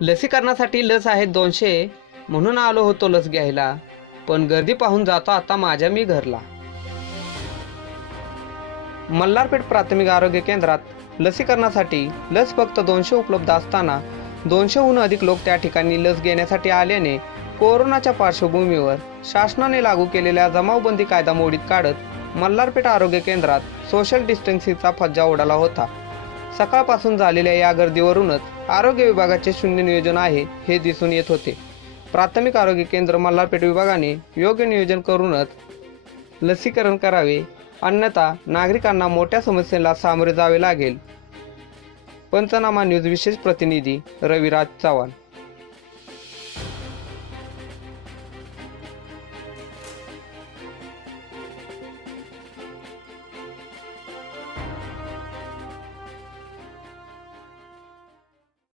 लसीकरणासाठी लस आहेत 200 म्हणून आलो होतो लस घ्यायला, पण गर्दी पाहून जातो आता माझ्या मी घरला। मल्हारपेठ प्राथमिक आरोग्य केंद्रात लसीकरणासाठी लस फक्त 200 उपलब्ध असताना 200हून अधिक लोक त्या ठिकाणी लस घेण्यासाठी आल्याने कोरोनाच्या पार्श्वभूमीवर शासनाने लागू केलेल्या जमावबंदी कायदा मोडीत काढत मल्हारपेठ आरोग्य केंद्रात सोशल डिस्टन्सिंगचा फज्जा उडाला होता। सकाळपासून झालेल्या या गर्दीवरूनच आरोग्य विभागाचे शून्य नियोजन आहे हे दिसून येत होते। प्राथमिक आरोग्य केंद्र मल्हारपेठ विभागाने योग्य नियोजन करूनच लसीकरण करावे, अन्यथा नागरिकांना मोठ्या समस्येला सामोरे जावे लागेल। पंचनामा न्यूज विशेष प्रतिनिधी रविराज चव्हाण।